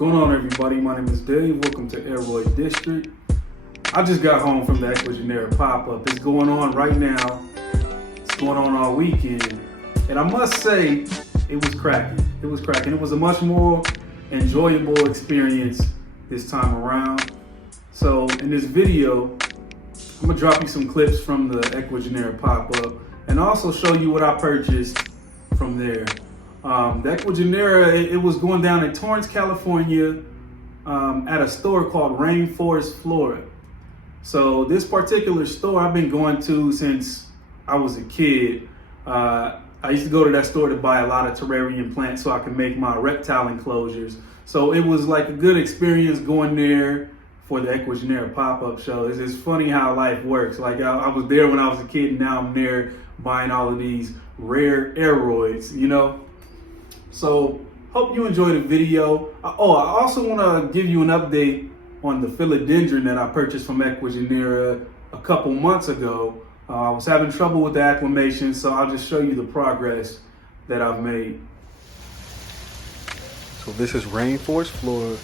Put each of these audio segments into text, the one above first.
What's going on, everybody? My name is Dave. Welcome to Aroid District. I just got home from the Ecuagenera Pop Up. It's going on right now. It's going on all weekend. And I must say, it was cracking. It was cracking. It was a much more enjoyable experience this time around. So in this video, I'm gonna drop you some clips from the Ecuagenera Pop Up and also show you what I purchased from there. The Equigenera, it was going down in Torrance, California, at a store called Rainforest, Florida. So this particular store I've been going to since I was a kid. I used to go to that store to buy a lot of terrarium plants so I could make my reptile enclosures. So it was like a good experience going there for the Ecuagenera Pop-Up show. It's funny how life works. Like I was there when I was a kid, and now I'm there buying all of these rare Aroids, you know? So hope you enjoyed the video. I also want to give you an update on the Philodendron that I purchased from Equigenera a couple months ago. I was having trouble with the acclimation, so I'll just show you the progress that I've made. So this is Rainforest, Florida.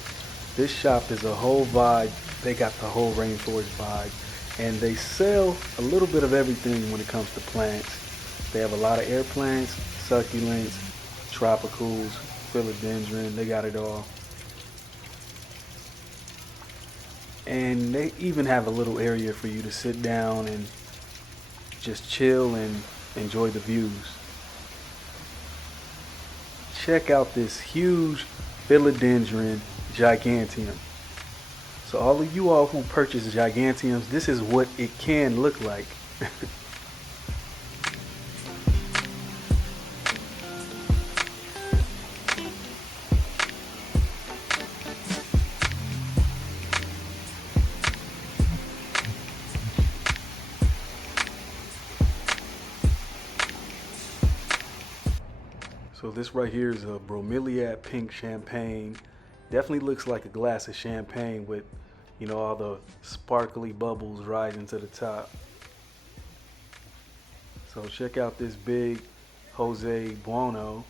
This shop is a whole vibe. They got the whole rainforest vibe, and they sell a little bit of everything when it comes to plants. They have a lot of air plants, succulents, tropicals, philodendron, they got it all. And they even have a little area for you to sit down and just chill and enjoy the views. Check out this huge Philodendron giganteum. So all of you all who purchase giganteums, this is what it can look like. So this right here is a bromeliad pink champagne. Definitely looks like a glass of champagne with, you know, all the sparkly bubbles rising to the top. So check out this big Jose Bueno.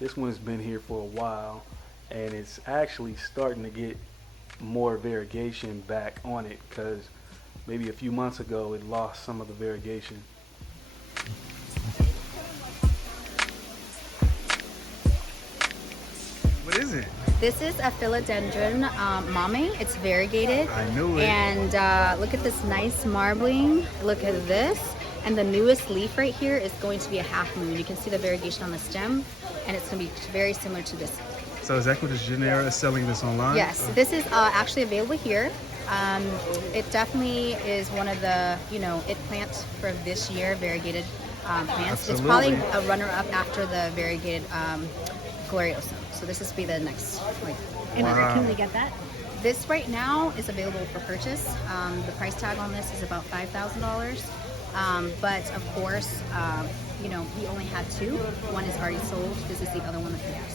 This one's been here for a while, and it's actually starting to get more variegation back on it, because maybe a few months ago it lost some of the variegation. What is it? This is a Philodendron mame. It's variegated. I knew it. And look at this nice marbling. Look at this. And the newest leaf right here is going to be a half moon. You can see the variegation on the stem, and it's going to be very similar to this. So is Equigenera selling this online? Yes, this is actually available here. It definitely is one of the, it plants for this year, variegated plants. Absolutely. It's probably a runner-up after the variegated gloriosum. So this is be the next, And where can we get that? This right now is available for purchase. The price tag on this is about $5,000. But of course, we only had two. One is already sold. This is the other one that we have.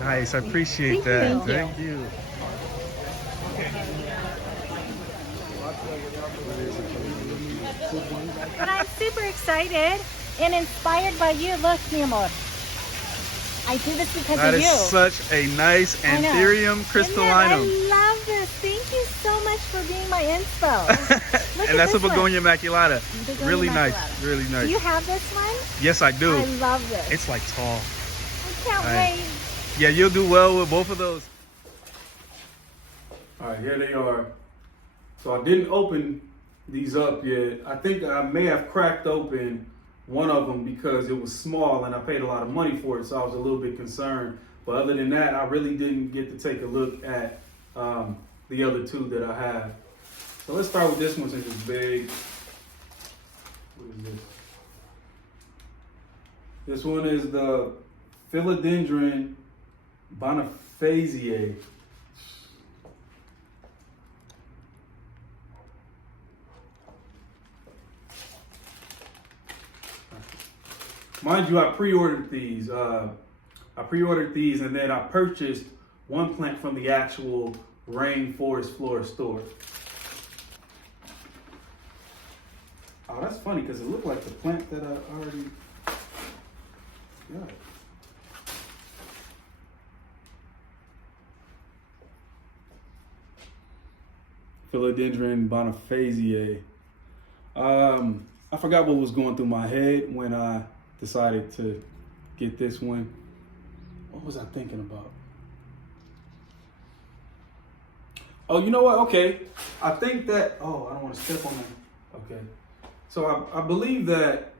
Nice, I appreciate Thank that. you. Thank you. But I'm super excited and inspired by you. Look, mi amor. I do this because That of is you. such a nice I know. Anthurium Isn't that- crystallinum. I love this. Thank you so much for being my inspo. Look And at that's a this one. Begonia maculata. Begonia Really nice, maculata. really nice. Do you have this one? Yes, I do. I love this. It's like tall. I can't Nice. wait. Yeah, you'll do well with both of those. All right, here they are. So I didn't open these up yet. I think I may have cracked open one of them because it was small and I paid a lot of money for it, so I was a little bit concerned. But other than that, I really didn't get to take a look at the other two that I have. So let's start with this one since it's big. What is this? This one is the Philodendron Bonifaciae. Mind you, I pre-ordered these. And then I purchased one plant from the actual Rainforest, Florida store. Oh, that's funny because it looked like the plant that I already got. Philodendron bonifaciae. I forgot what was going through my head when I decided to get this one. What was I thinking about? Oh, you know what? Okay. I think that, I don't want to step on that. Okay. So I believe that,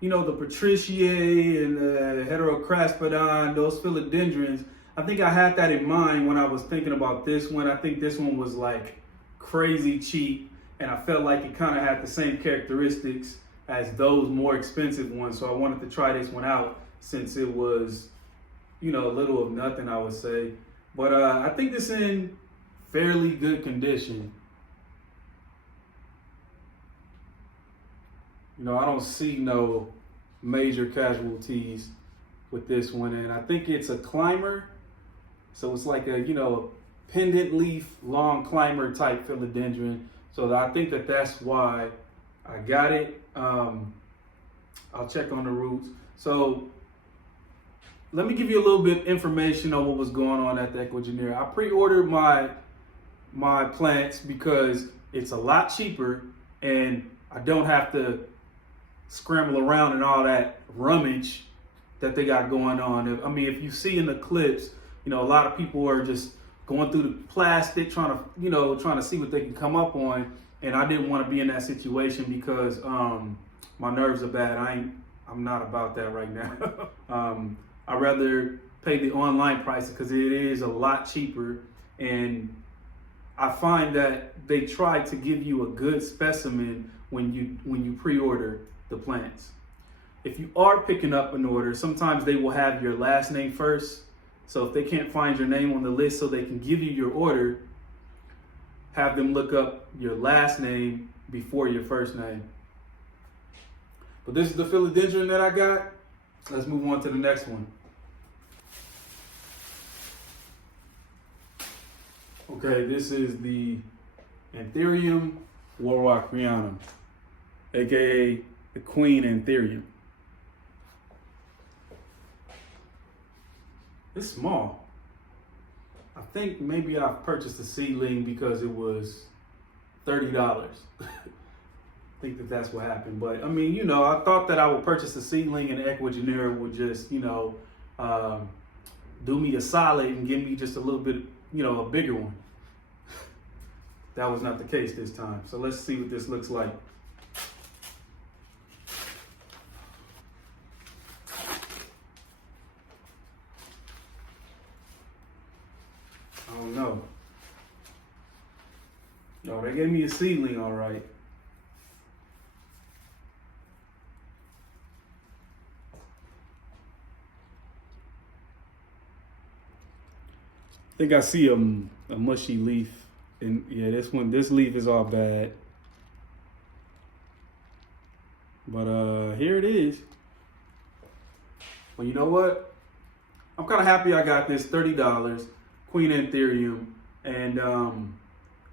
the Patriciae and the Heterocraspodon, those philodendrons, I think I had that in mind when I was thinking about this one. I think this one was like crazy cheap, and I felt like it kind of had the same characteristics as those more expensive ones. So I wanted to try this one out since it was, a little of nothing, I would say. But I think this in fairly good condition. I don't see no major casualties with this one. And I think it's a climber. So it's like a, pendant leaf, long climber type philodendron. So I think that's why I got it. I'll check on the roots. So let me give you a little bit of information on what was going on at the Ecuagenera. I pre-ordered my plants because it's a lot cheaper and I don't have to scramble around and all that rummage that they got going on. I mean, if you see in the clips, a lot of people are just going through the plastic, trying to see what they can come up on. And I didn't want to be in that situation because my nerves are bad. I'm not about that right now. I'd rather pay the online price because it is a lot cheaper. And I find that they try to give you a good specimen when you pre-order the plants. If you are picking up an order, sometimes they will have your last name first. So if they can't find your name on the list so they can give you your order, have them look up your last name before your first name. But this is the philodendron that I got. Let's move on to the next one. Okay, this is the Anthurium warwalkianum, aka the Queen Anthurium. It's small. I think maybe I purchased a seedling because it was $30. I think that's what happened. But I mean, I thought that I would purchase a seedling and Equigenera would just, do me a solid and give me just a little bit, a bigger one. That was not the case this time. So let's see what this looks like. I don't know. No, they gave me a seedling, all right. I think I see a mushy leaf. And yeah, this leaf is all bad. But here it is. Well, you know what? I'm kind of happy I got this $30 Queen Anthurium, and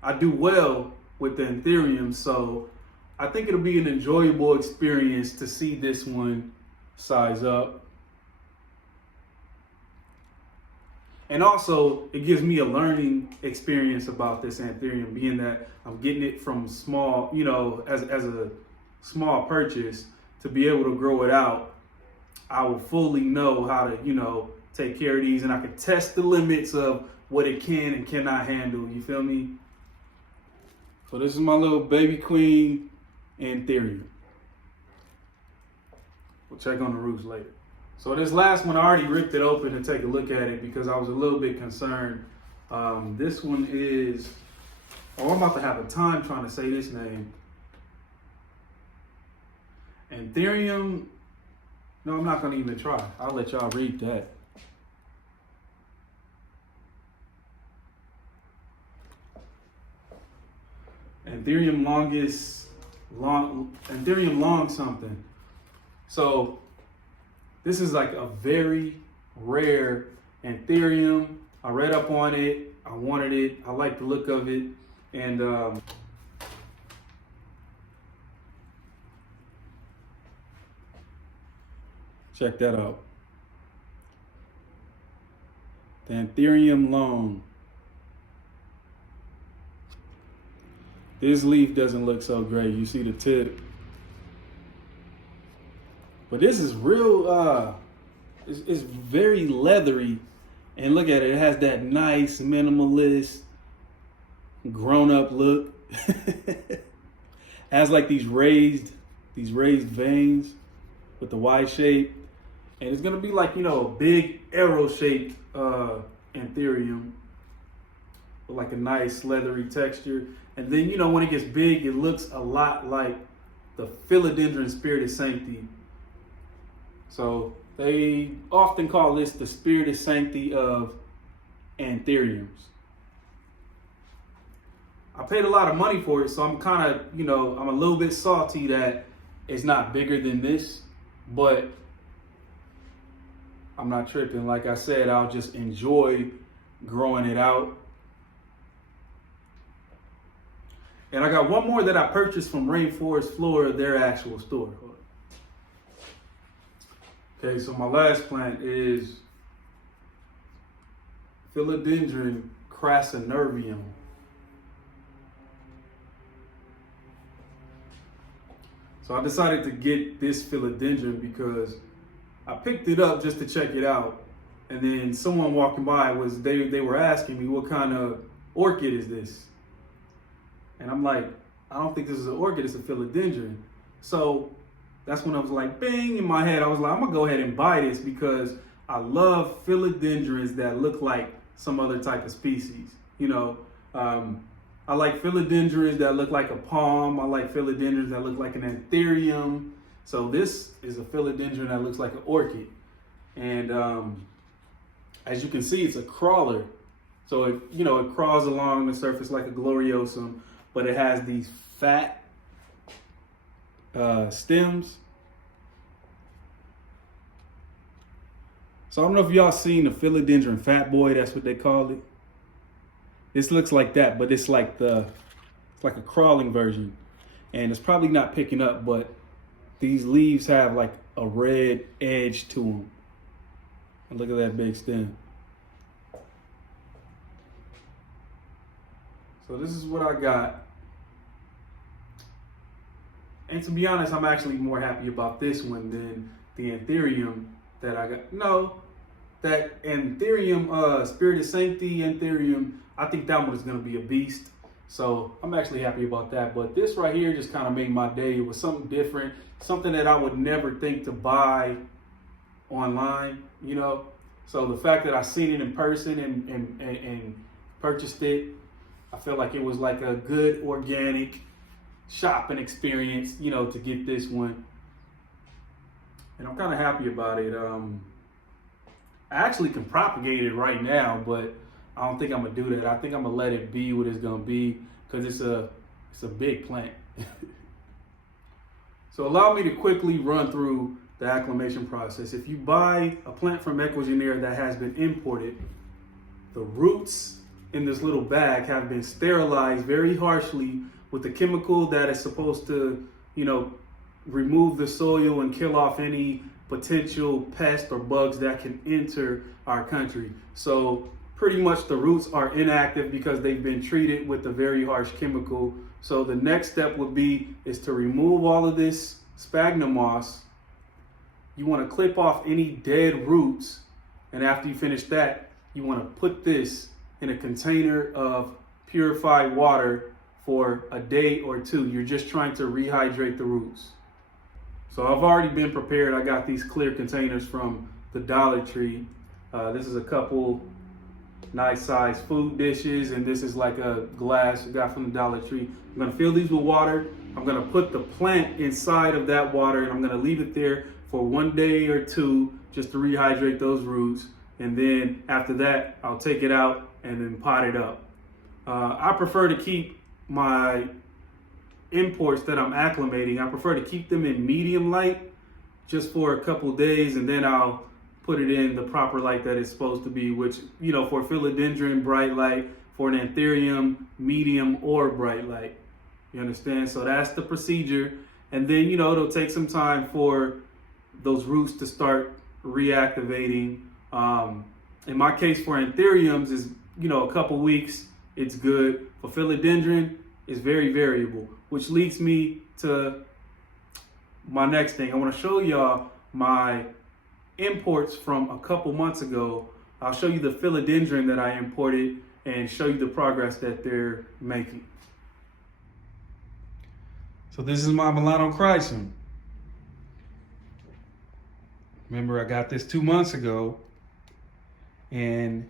I do well with the Anthurium, so I think it'll be an enjoyable experience to see this one size up. And also, it gives me a learning experience about this Anthurium, being that I'm getting it from small, as a small purchase, to be able to grow it out. I will fully know how to, take care of these, and I can test the limits of what it can and cannot handle. You feel me? So this is my little baby Queen Anthurium. We'll check on the roots later. So this last one, I already ripped it open to take a look at it because I was a little bit concerned. This one is, I'm about to have a time trying to say this name. Anthurium, no, I'm not gonna even try. I'll let y'all read that. Anthurium long something. So this is like a very rare Anthurium. I read up on it. I wanted it. I like the look of it. And check that out. The Anthurium long. This leaf doesn't look so great. You see the tip. But this is real, it's very leathery. And look at it, it has that nice minimalist, grown-up look. Has like these raised veins with the Y shape. And it's gonna be like, a big arrow-shaped Anthurium with like a nice leathery texture. And then, when it gets big, it looks a lot like the Philodendron Spiritus Sancti. So they often call this the Spiritus Sancti of Anthuriums. I paid a lot of money for it, so I'm kind of, I'm a little bit salty that it's not bigger than this, but I'm not tripping. Like I said, I'll just enjoy growing it out. And I got one more that I purchased from Rainforest Flora, their actual store. Okay, so my last plant is Philodendron crassonervium. So I decided to get this philodendron because I picked it up just to check it out. And then someone walking by they were asking me, what kind of orchid is this? And I'm like, I don't think this is an orchid, it's a philodendron. So that's when I was like, bang, in my head, I was like, I'm gonna go ahead and buy this because I love philodendrons that look like some other type of species. I like philodendrons that look like a palm. I like philodendrons that look like an anthurium. So this is a philodendron that looks like an orchid. And as you can see, it's a crawler. So it crawls along the surface like a gloriosum, but it has these fat stems. So I don't know if y'all seen the Philodendron Fat Boy, that's what they call it. This looks like that, but it's like a crawling version. And it's probably not picking up, but these leaves have like a red edge to them. And look at that big stem. So this is what I got. And to be honest, I'm actually more happy about this one than the Anthurium that I got. No, that Anthurium, Spiritus Sancti Anthurium, I think that one is going to be a beast. So I'm actually happy about that. But this right here just kind of made my day. It was something different, something that I would never think to buy online, So the fact that I seen it in person and purchased it, I felt like it was like a good organic shopping experience, to get this one. And I'm kind of happy about it. I actually can propagate it right now, but I don't think I'm gonna do that. I think I'm gonna let it be what it's gonna be because it's a big plant. So allow me to quickly run through the acclimation process. If you buy a plant from Ecuagenera that has been imported, the roots in this little bag have been sterilized very harshly with a chemical that is supposed to, remove the soil and kill off any potential pests or bugs that can enter our country. So pretty much the roots are inactive because they've been treated with a very harsh chemical. So the next step would be is to remove all of this sphagnum moss. You want to clip off any dead roots. And after you finish that, you want to put this in a container of purified water for a day or two. You're just trying to rehydrate the roots. So I've already been prepared. I got these clear containers from the Dollar Tree. This is a couple nice sized food dishes, and this is like a glass I got from the Dollar Tree. I'm gonna fill these with water. I'm gonna put the plant inside of that water, and I'm gonna leave it there for 1 day or two just to rehydrate those roots. And then after that, I'll take it out and then pot it up. I prefer to keep my imports that I'm acclimating, I prefer to keep them in medium light just for a couple days, and then I'll put it in the proper light that it's supposed to be, which, for philodendron, bright light, for an anthurium, medium or bright light. You understand? So that's the procedure. And then, it'll take some time for those roots to start reactivating. In my case for anthuriums is, a couple weeks, it's good. For philodendron, is very variable, which leads me to my next thing. I want to show y'all my imports from a couple months ago. I'll show you the Philodendron that I imported and show you the progress that they're making. So this is my Melanochrysum. Remember, I got this 2 months ago, and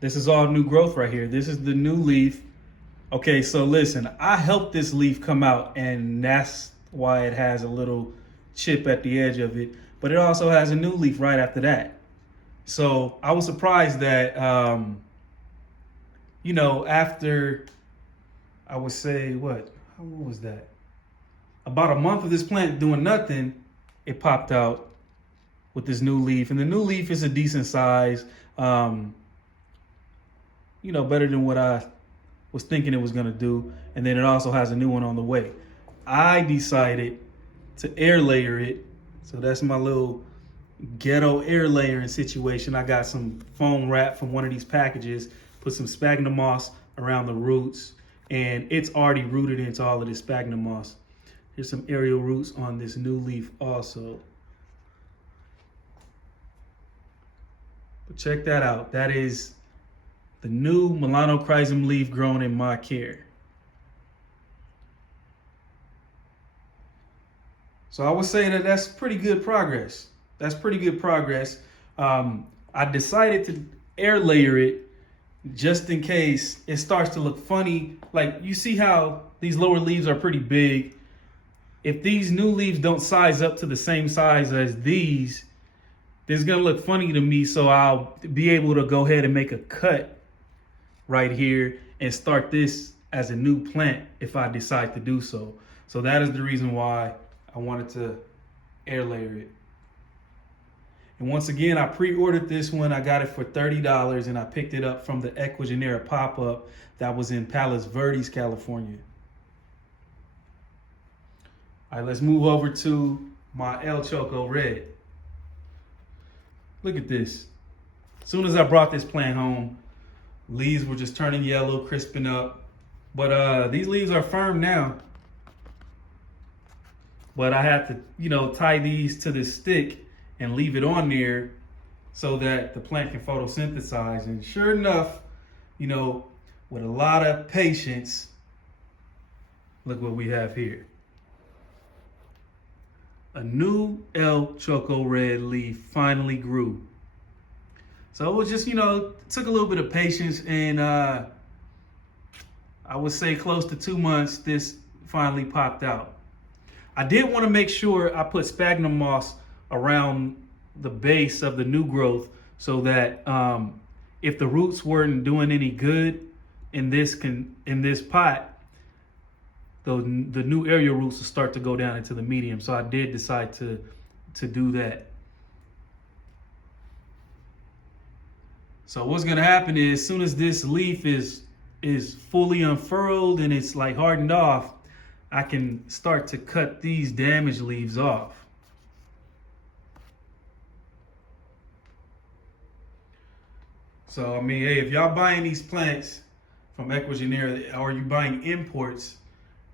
this is all new growth right here. This is the new leaf. Okay, so listen, I helped this leaf come out, and that's why it has a little chip at the edge of it, but it also has a new leaf right after that. So I was surprised that, after, I would say, what was that? About a month of this plant doing nothing, it popped out with this new leaf. And the new leaf is a decent size, better than what I was thinking it was gonna do. And then it also has a new one on the way. I decided to air layer it. So that's my little ghetto air layering situation. I got some foam wrap from one of these packages, put some sphagnum moss around the roots, and it's already rooted into all of this sphagnum moss. Here's some aerial roots on this new leaf also. But check that out. That is the new Melanochrysum leaf grown in my care. So I would say that that's pretty good progress. That's pretty good progress. I decided to air layer it just in case it starts to look funny. Like, you see how these lower leaves are pretty big. If these new leaves don't size up to the same size as these, it's gonna look funny to me. So I'll be able to go ahead and make a cut right here and start this as a new plant if I decide to do so. So that is the reason why I wanted to air layer it. And once again, I pre-ordered this one. I got it for $30, and I picked it up from the Ecuagenera Pop Up that was in Palos Verdes, California. All right, let's move over to my El Choco Red. Look at this. As soon as I brought this plant home, leaves were just turning yellow, crisping up. But these leaves are firm now. But I had to, tie these to this stick and leave it on there so that the plant can photosynthesize. And sure enough, with a lot of patience, look what we have here. A new El Choco Red leaf finally grew. So it was just, took a little bit of patience, and I would say close to 2 months, this finally popped out. I did want to make sure I put sphagnum moss around the base of the new growth so that if the roots weren't doing any good in this pot, the new aerial roots will start to go down into the medium. So I did decide to do that. So what's gonna happen is, as soon as this leaf is fully unfurled and it's like hardened off, I can start to cut these damaged leaves off. So, hey, if y'all buying these plants from Equigenera, or you buying imports,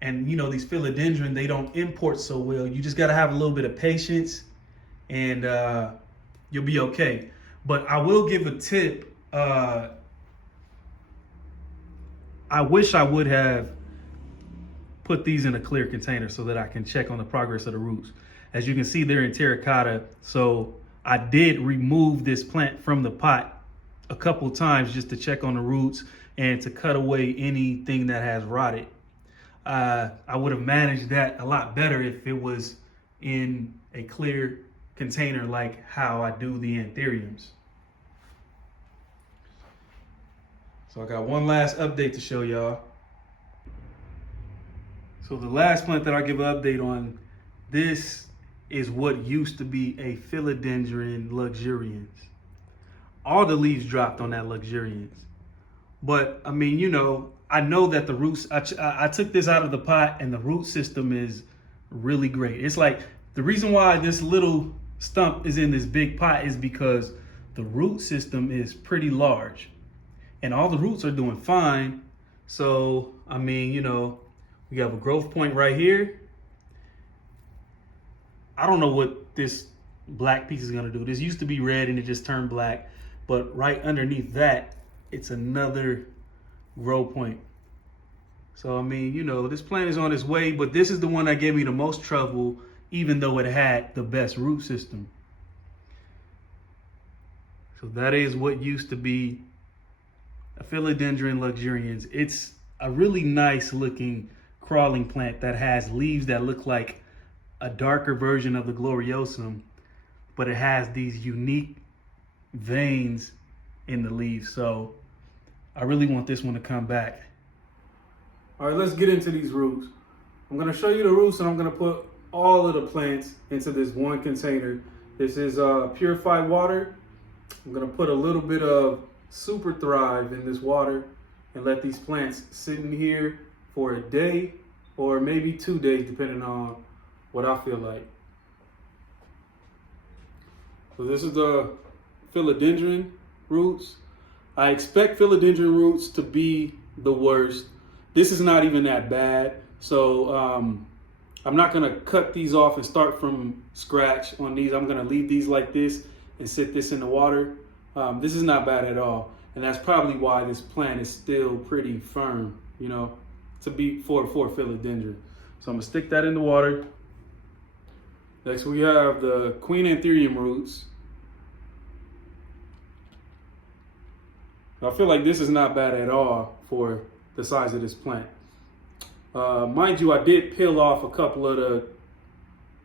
and these Philodendron, they don't import so well, you just gotta have a little bit of patience, and you'll be okay. But I will give a tip. I wish I would have put these in a clear container so that I can check on the progress of the roots. As you can see, they're in terracotta. So I did remove this plant from the pot a couple times just to check on the roots and to cut away anything that has rotted. I would have managed that a lot better if it was in a clear container like how I do the Anthuriums. So I got one last update to show y'all. So the last plant that I give an update on, this is what used to be a Philodendron luxurians. All the leaves dropped on that luxurians. But I know that the roots, I took this out of the pot, and the root system is really great. It's like, the reason why this little stump is in this big pot is because the root system is pretty large, and all the roots are doing fine. So, I mean, you know, we have a growth point right here. I don't know what this black piece is gonna do. This used to be red and it just turned black, but right underneath that, it's another grow point. So, I mean, you know, this plant is on its way, but this is the one that gave me the most trouble, even though it had the best root system. So that is what used to be a Philodendron luxurians. It's a really nice looking crawling plant that has leaves that look like a darker version of the gloriosum, but it has these unique veins in the leaves. So I really want this one to come back. All right, let's get into these roots. I'm gonna show you the roots and I'm gonna put all of the plants into this one container. This is purified water. I'm gonna put a little bit of Super Thrive in this water and let these plants sit in here for a day or maybe 2 days, depending on what I feel like. So this is the Philodendron roots. I expect Philodendron roots to be the worst. This is not even that bad. So I'm not gonna cut these off and start from scratch on these. I'm gonna leave these like this and sit this in the water. This is not bad at all. And that's probably why this plant is still pretty firm, you know, to be for Philodendron. So I'm gonna stick that in the water. Next we have the Queen Anthurium roots. I feel like this is not bad at all for the size of this plant. Mind you, I did peel off a couple of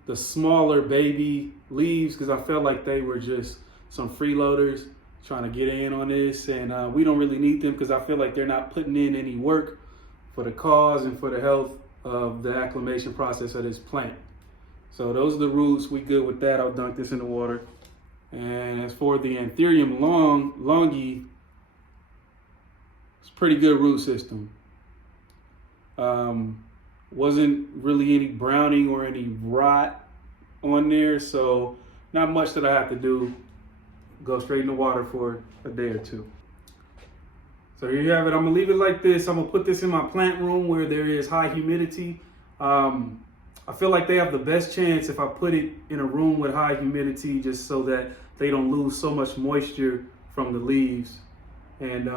the smaller baby leaves because I felt like they were just some freeloaders trying to get in on this, and we don't really need them because I feel like they're not putting in any work for the cause and for the health of the acclimation process of this plant. So those are the roots. We good with that. I'll dunk this in the water. And as for the Anthurium longi, it's a pretty good root system. Wasn't really any browning or any rot on there, so not much that I have to do. Go straight in the water for a day or two. So here you have it. I'm gonna leave it like this. I'm gonna put this in my plant room where there is high humidity. I feel like they have the best chance if I put it in a room with high humidity, just so that they don't lose so much moisture from the leaves. And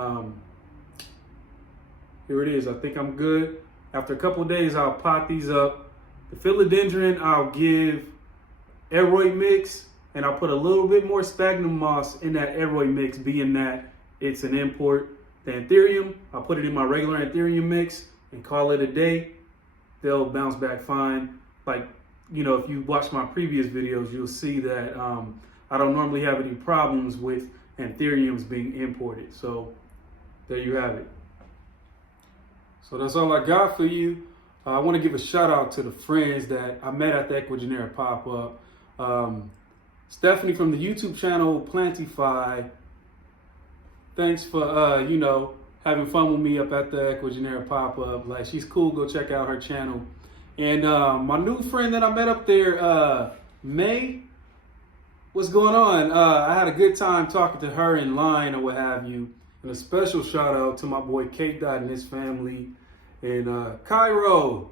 here it is. I think I'm good. After a couple of days, I'll pot these up. The Philodendron, I'll give Aroid mix, and I'll put a little bit more sphagnum moss in that Aroid mix, being that it's an import. The Anthurium, I'll put it in my regular Anthurium mix and call it a day. They'll bounce back fine. Like, you know, if you watch my previous videos, you'll see that I don't normally have any problems with Anthuriums being imported. So there you have it. So that's all I got for you. I want to give a shout out to the friends that I met at the Ecuagenera Pop Up. Stephanie from the YouTube channel Plantify. Thanks for you know, having fun with me up at the Ecuagenera Pop Up. Like, she's cool. Go check out her channel. And my new friend that I met up there, May. What's going on? I had a good time talking to her in line or what have you. And a special shout out to my boy Kate Dot and his family. And Cairo.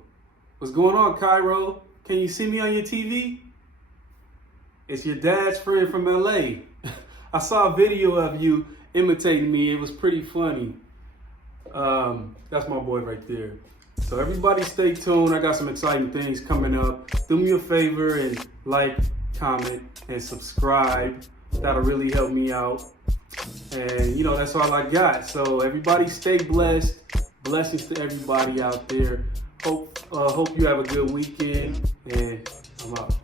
What's going on, Cairo? Can you see me on your TV? It's your dad's friend from LA. I saw a video of you imitating me. It was pretty funny. That's my boy right there. So everybody stay tuned. I got some exciting things coming up. Do me a favor and like, comment, and subscribe. That'll really help me out. And, you know, that's all I got. So everybody stay blessed. Blessings to everybody out there. Hope you have a good weekend. And I'm out.